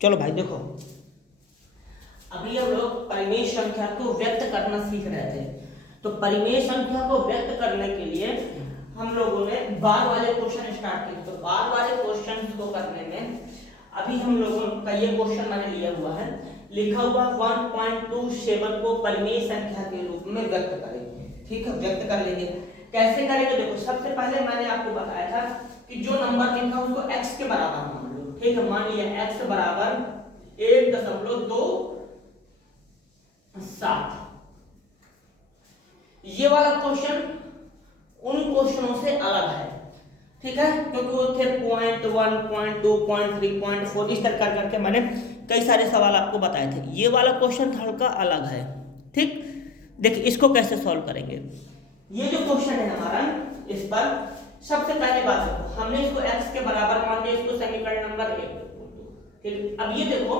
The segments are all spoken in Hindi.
चलो भाई देखो, अभी हम लोग परिमेय संख्या को व्यक्त करना सीख रहे थे। तो परिमेय संख्या को व्यक्त करने के लिए हम लोगों ने बार वाले क्वेश्चन स्टार्ट किए। तो बार वाले क्वेश्चन को करने में अभी हम लोगों का ये क्वेश्चन मैंने लिया हुआ है, लिखा हुआ 1.27 को परिमेय संख्या के रूप में व्यक्त करेंगे। ठीक है, व्यक्त कर लेंगे। कैसे करेंगे देखो, सबसे पहले मैंने आपको बताया था कि जो नंबर लिखा उसको x के बराबर मान लो। ठीक है, मान लिया x बराबर 1.27। ये वाला क्वेश्चन उन क्वेश्चनों से अलग है। ठीक है, क्योंकि वो थे 0.1, 0.2, 0.3, 0.4 इस तरह करके मैंने कई सारे सवाल आपको बताए थे। ये वाला क्वेश्चन हल्का अलग है। ठीक, देखिए इसको कैसे सॉल्व करेंगे। ये जो क्वेश्चन है हमारा, इस पर सबसे पहले बात है हमने इसको x के बराबर मान लिया, इसको समीकरण नंबर 1। ठीक, अब ये देखो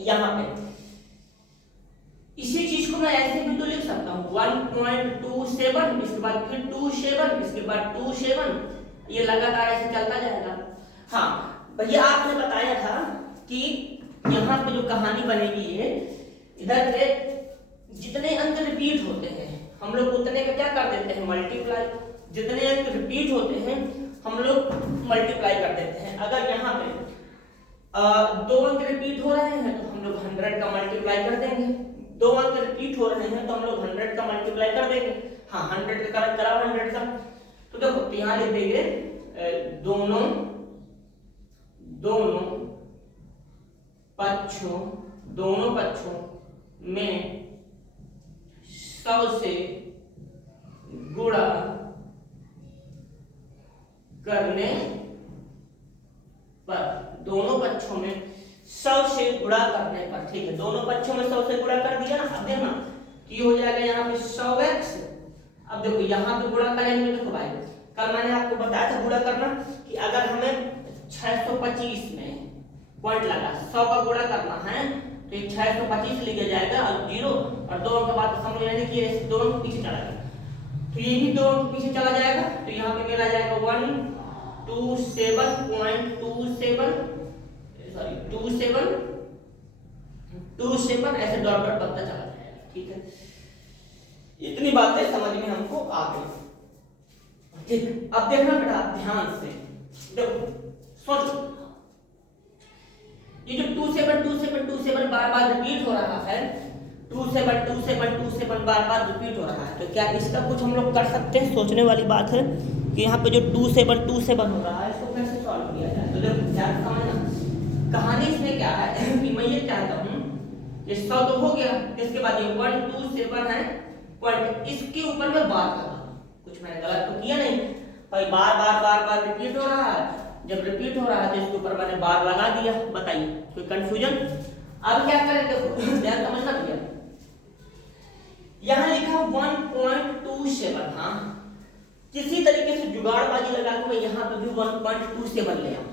यहां पे इसी चीज को मैं ऐसे भी तो लिख सकता हूं 1.27, इसके बाद फिर 27, इसके बाद 27, ये लगातार ऐसे चलता जाएगा। हाँ भैया, आपने बताया था कि यहाँ पे जो कहानी बनेगी है, इधर पे जितने अंक रिपीट होते हैं हम लोग उतने का क्या कर देते हैं, मल्टीप्लाई। जितने अंक रिपीट होते हैं हम लोग मल्टीप्लाई कर देते हैं। अगर यहाँ पे 2 अंक रिपीट हो रहे हैं तो हम लोग 100 का मल्टीप्लाई कर देंगे। 2 अंक रिपीट हो रहे हैं तो हम लोग 100 का मल्टीप्लाई कर देंगे। हाँ, 100 का करेक्ट करा 100 का। तो देखो यहाँ लिख देंगे दोनों पक्षों में 100 से गुणा करने पर, दोनों पक्षों में 100 से गुणा करने पर। ठीक है, दोनों पक्षों में 100 से गुणा कर दिया ना। अब देखना कि हो जाएगा यहाँ पे 100x। अब देखो यहाँ पे गुणा करेंगे, देखो भाई कल मैंने आपको बताया था गुणा करना कि अगर हमें 625 में पॉइंट लगा 100 का गुणा करना है तो 625 लिखा जाएगा और 0 और 2 अंक बाद समझ लेने की 2 अंक पीछे चला गया, तो ये भी 2 अंक पीछे चला जाएगा। तो यहाँ पे मिला जाएगा 27 ऐसे डॉट डॉट बनता चला जाएगा। ठीक है, इतनी बातें समझ में हमको आ गई। ठीक, अब देखना बेटा ध्यान से, देखो सोचो, ये जो 27 बार बार रिपीट हो रहा है, 27 बार बार रिपीट हो रहा है, तो क्या इसका कुछ हम लोग कर सकते हैं। सोचने वाली बात है कि यहाँ पे जो 27 हो रहा है इसको कैसे सॉल्व किया जाए। तो देखो ध्यान समझना, कहानी इसमें क्या है कि मैं ये चाहता हूँ कि 100 तो हो गया, इसके बाद ये 127 है पॉइंट, इसके ऊपर मैं बार कर रहा हूँ। कुछ मैंने गलत तो किया नहीं भाई, बार रिपीट हो रहा है। जब रिपीट हो रहा है तो इसके ऊपर मैंने बार लगा दिया। बताइए कोई कंफ्यूजन। अब क्या करें, देखो ध्यान समझना भैया, यहाँ लिखा 1.27। हाँ, किसी तरीके से जुगाड़बाजी लगा के मैं यहाँ पे भी 1.27 ले आऊं।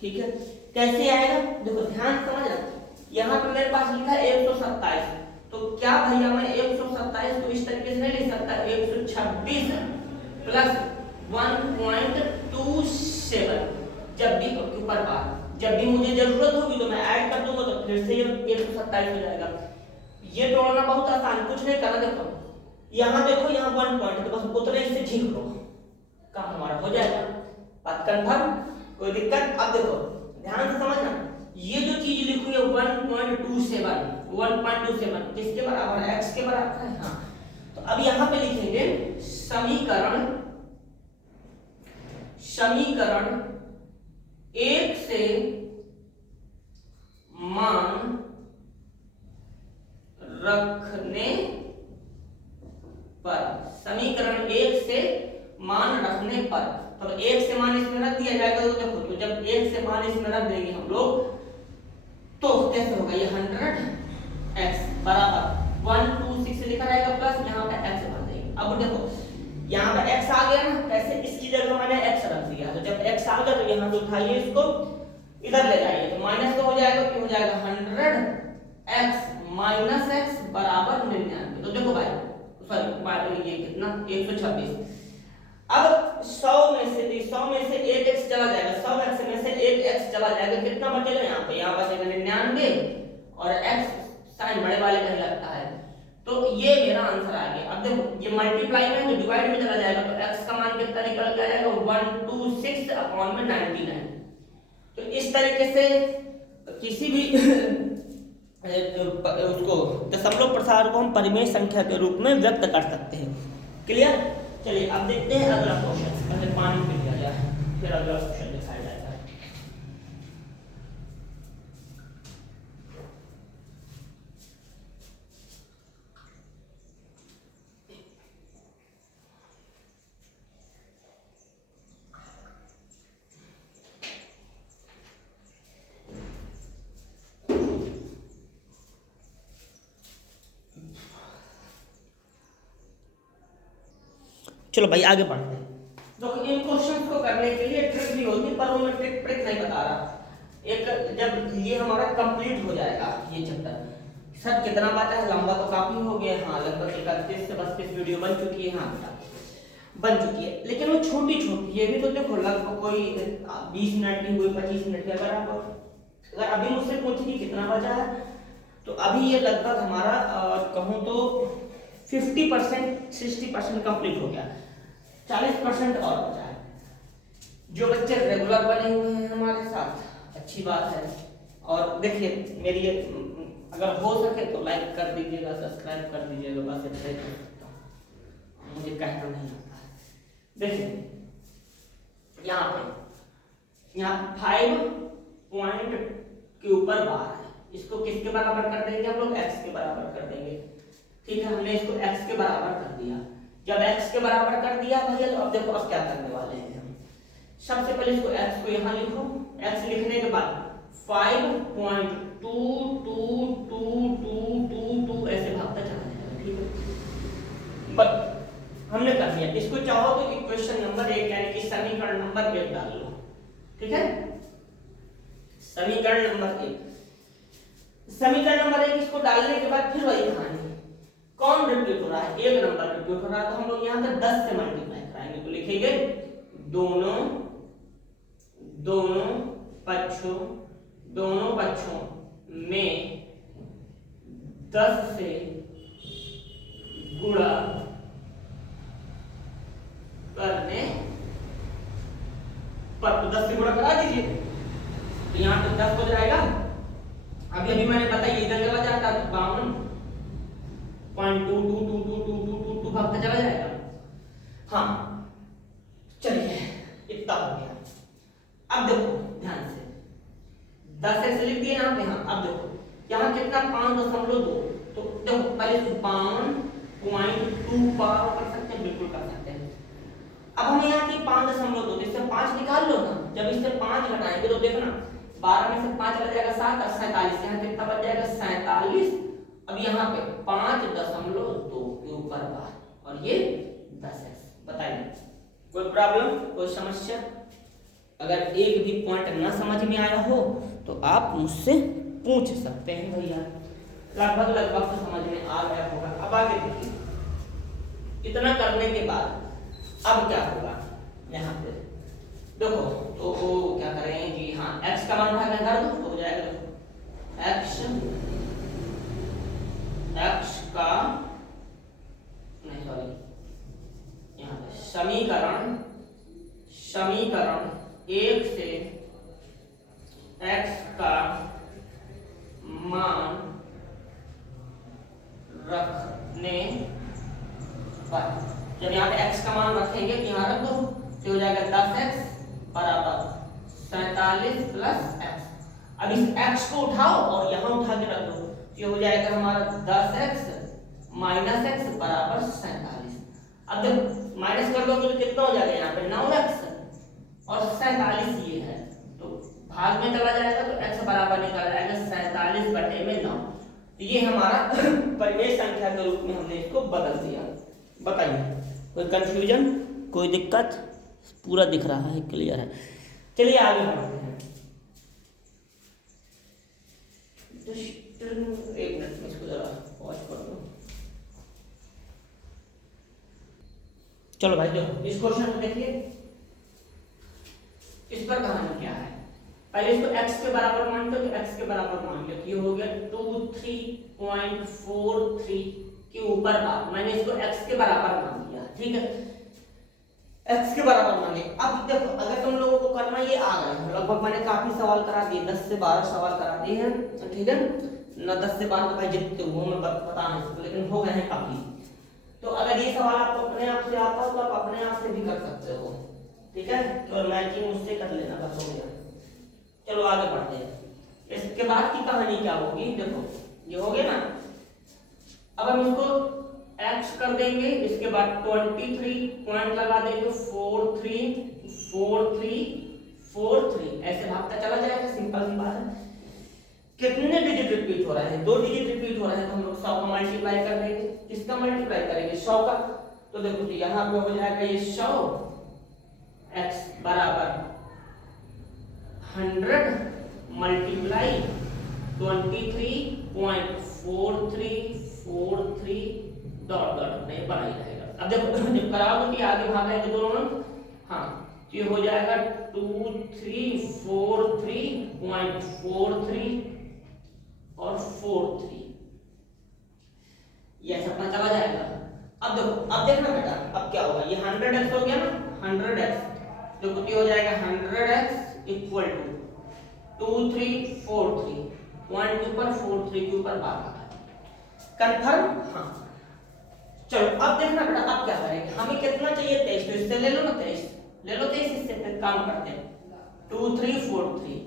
ठीक है, कैसे आएगा देखो ध्यान समझना, यहाँ पे मेरे पास लिखा है 127, तो क्या भैया मैं 127 को इस तरीके से नहीं लिख सकता, 126 प्लस 1.27। जब भी ऊपर बार, जब भी मुझे जरूरत होगी तो मैं ऐड कर दूंगा, तो फिर से 127 हो जाएगा। ये तोड़ना बहुत आसान, कुछ नहीं करना। देखो यहाँ देखो, यहाँ 1 पॉइंट, तो बस उतने इससे झीक लो, काम हमारा हो जाएगा। बात कंफर्म, कोई दिक्कत। अब देखो ध्यान से समझना, ये जो चीज लिखी है 1.27 किसके बराबर है, x के बराबर है। हाँ, तो अब यहाँ पे लिखेंगे समीकरण 1 से मान रखने पर, समीकरण 1 से मान रखने पर, तो 1 से मान इसमें रख दिया जाएगा। तो देखो, तो जब 1 से मान इसमें रख देंगे हम लोग तो कैसे होगा, ये 100x बराबर 126 लिखा रहेगा प्लस यहाँ पे x भर देंगे। अब देखो यहाँ पे x आ गया ना, कैसे इसकी जगह मैंने x रख दिया, तो जब x आ गया तो यहाँ से उठाइए इसको इधर ले जाइए, तो माइनस का हो जाएगा, कि हो जाएगा 100x माइनस x बराबर 99। तो देखो भाई सॉरी ये कितना 126। अब 100 में से एक x चला जाएगा, 100x में से एक x चला जाएगा, कितना बचेगा यहाँ पे? यहाँ बचेगा 99 और x साइन बड़े वाले का ही लगता है, तो ये मेरा आंसर आ गया। अब देखो ये मल्टीप्लाई में तो डिवाइड में चला जाएगा, तो x का मान कितना निकल के आएगा? 126 अपॉन में 99। तो इस तरीके से किसी भी उसको दशमलव प्रसार को हम परिमेय संख्या के रूप में व्यक्त कर सकते हैं। क्लियर? चलिए अब देखते हैं अगला क्वेश्चन। पहले पानी पी लिया जाए, फिर अगला क्वेश्चन दिखाया जाएगा। चलो भाई आगे बढ़ते हैं। देखो इन क्वेश्चंस को करने के लिए ट्रिक भी होगी, पर वो मैं ट्रिक नहीं बता रहा। एक जब ये हमारा कंप्लीट हो जाएगा ये चैप्टर, सर कितना बचा है? लंबा तो काफी हो गया, हाँ लगभग 31 से 32 वीडियो बन चुकी है, हाँ बन चुकी है, लेकिन वो छोटी छोटी, ये भी तो देखो लगभग कोई 20 मिनट की, कोई 25 मिनट की। अगर अभी मुझसे पूछे कि कितना बचा है, तो अभी ये लगभग हमारा कहूँ तो 50% 60% कंप्लीट हो गया, 40% और बचा है। जो बच्चे रेगुलर बने हुए हैं हमारे साथ, अच्छी बात है। और देखिए मेरी अगर हो सके तो लाइक कर दीजिएगा, सब्सक्राइब कर दीजिएगा, बस इतना ही कर सकता हूँ, मुझे कहना नहीं आता है। देखिए यहाँ पे 5 पॉइंट के ऊपर बार है, इसको किसके बराबर कर देंगे हम लोग? x के बराबर कर देंगे। ठीक है, हमने इसको x के बराबर कर दिया। जब x के बराबर कर दिया भैया, तो अब देखो अब क्या करने वाले हैं हम। सबसे पहले इसको x को यहाँ लिखो, x लिखने के बाद 5.222222 ऐसे भागता चला जाएगा। ठीक है, बट हमने कर दिया। इसको चाहो तो इक्वेशन नंबर 1 यानी कि समीकरण नंबर 1 डाल लो। ठीक है, समीकरण नंबर 1, समीकरण नंबर 1 इसको डालने के बाद फिर वही कहानी, कौन रिपीट हो रहा है? एक नंबर रिपीट हो रहा है, तो हम लोग यहाँ पे 10 से मल्टीप्लाई कराएंगे, तो लिखेंगे दोनों पक्षों में 10 से गुणा करने पर, तो 10 से गुणा करा दीजिए, तो यहाँ पे 10 हो जाएगा। अभी मैंने बताया इधर चला जाता है 52.222222 भागता चला जाएगा। हाँ चलिए इतना हो गया। अब देखो ध्यान से 10 ऐसे लिख दिए यहाँ पे। हाँ अब देखो यहाँ कितना 5.2, तो देखो पहले 5.2 पावर कर सकते हैं, बिल्कुल कर सकते हैं। अब हम यहाँ की 5.2, इससे 5 निकाल लो ना। जब इससे 5 घटाएंगे तो देखना 12 में से 5 चला जाएगा 7 और 47, यहाँ कितना बच जाएगा? 47। अब यहाँ पे 5.2 के ऊपर बार, और ये 10x। बताइए कोई प्रॉब्लम, कोई समस्या? अगर एक भी पॉइंट ना समझ में आया हो तो आप मुझसे पूछ सकते हैं भैया। लगभग तो समझ में आ गया होगा। अब आगे देखिए, इतना करने के बाद अब क्या होगा? यहाँ पे देखो तो क्या करें जी? हाँ x का मान भाग कर दो तो हो जाएगा x का नहीं सॉरी यहाँ पे समीकरण 1 से x का मान रखने पर, जब यहाँ पे x का मान रखेंगे तो यहाँ रख दो, तो हो जाएगा 10x बराबर 47 प्लस x। अब इस x को उठाओ और यहाँ उठा के रख दो, ये हो जाएगा हमारा 10x माइनस x बराबर 47। अब जब माइनस कर दोगे तो कितना हो जाएगा? यहाँ पे 9x और 47 ये है, तो भाग में चला जाएगा तो x बराबर निकल जाएगा 47/9। तो ये हमारा परिमेय संख्या के रूप में हमने इसको बदल दिया। बताइए कोई कंफ्यूजन, कोई दिक्कत? पूरा दिख रहा है, क्लियर है। चलिए आगे बढ़ते हैं। एक मिनट में इसको जरा पॉज कर दो। चलो भाई देखो इस क्वेश्चन को देखिए, इस पर कहानी क्या है। पहले इसको x के बराबर मान लो, तो x के बराबर मान लो, ये हो गया 23.43 के ऊपर बार, मैंने इसको x के बराबर मान लिया, ठीक है, x के बराबर मान लिया। अब देखो अगर तुम लोगों को करना ये आ गए हो, लगभग मैंने काफी सवाल करा दिए, 10 से 12 सवाल करा दिए हैं, ठीक है ना, 10 से 12 तो भाई जितने हुए मैं बता नहीं सकता, लेकिन हो गए हैं काफी। तो अगर ये सवाल आपको अपने आप से आता हो तो आप अपने आप से भी कर सकते हो, ठीक है, तो मैचिंग उससे कर लेना, बस हो गया। चलो आगे बढ़ते हैं। इसके बाद की कहानी क्या होगी, देखो ये हो गया ना, अब हम इसको x कर देंगे, इसके बाद 23 पॉइंट लगा देंगे, 43 ऐसे भागता चला जाएगा, सिंपल सी बात है। कितने डिजिट रिपीट हो रहे हैं, 2 डिजिट रिपीट हो रहे हैं, तो हम लोग 100 का मल्टीप्लाई कर देंगे। किसका मल्टीप्लाई करेंगे, 100 का, तो देखो तो यहाँ पे हो जाएगा ये 100 x बराबर 100 मल्टीप्लाई 23.4343 डॉट डॉट नहीं बना ही रहेगा। अब देखो जब कराओगे कि आगे भाग जाएंगे दोनों, हाँ तो ये हो जाएगा 2343.43 और 43, ये ऐसा अपना चला जाएगा। अब देखो, अब देखना बेटा अब क्या होगा, ये 100x हो गया ना, 100x जो कुछ हो जाएगा 100x इक्वल टू 2343 पॉइंट के ऊपर 43 के ऊपर बात आ रहा है, कंफर्म। हाँ चलो अब देखना बेटा अब क्या करेंगे, हमें कितना चाहिए 23, तो इससे ले लो ना 23, ले लो 23, इससे फिर काम करते हैं 2343,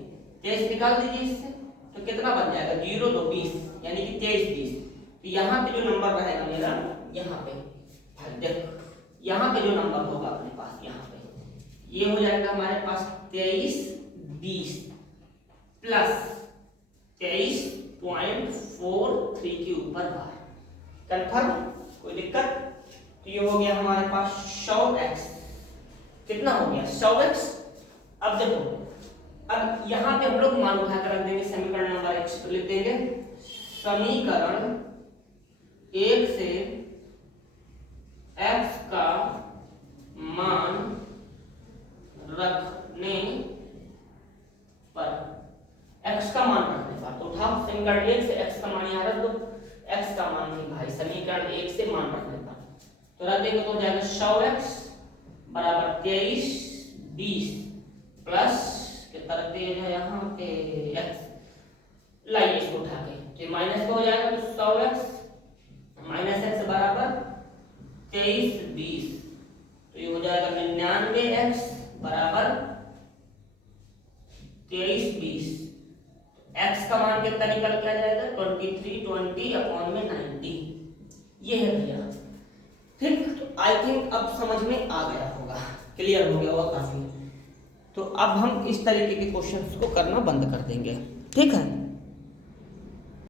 23 निकाल दीजिए इससे, तो कितना बन जाएगा 0 2 20, यानी कि 23 20। तो यहाँ पे जो नंबर रहेगा मेरा, यहाँ पे देखो यहाँ पे जो नंबर होगा अपने पास, यहाँ पे ये हो जाएगा हमारे पास 23 20 प्लस 23.43 के ऊपर बार, कंफर्म, कोई दिक्कत। तो ये हो गया हमारे पास 100x, कितना हो गया 100x। अब देखो अब यहाँ पे हम लोग मान उठाकर रख देंगे, समीकरण नंबर 1 तो लिख देंगे समीकरण 1 से x का मान रखने पर, x का मान रखने पर, तो उठाओ समीकरण 1 से x का मान यहाँ रख दो, x का मान नहीं भाई, समीकरण 1 से मान रखने पर तो रख देंगे, तो हो जाएगा 100x बराबर 23 20 प्लस कितना रख दिया है यहाँ पे x, लाइए इसको उठा के, तो माइनस हो जाएगा, तो 100x माइनस x बराबर 23 20, तो ये हो जाएगा 99x बराबर 23 20, x का मान कितना निकल के आ जाएगा 2320/90, ये है भैया, ठीक। तो आई थिंक अब समझ में आ गया होगा, क्लियर हो गया होगा काफी। तो अब हम इस तरीके के क्वेश्चंस को करना बंद कर देंगे, ठीक है।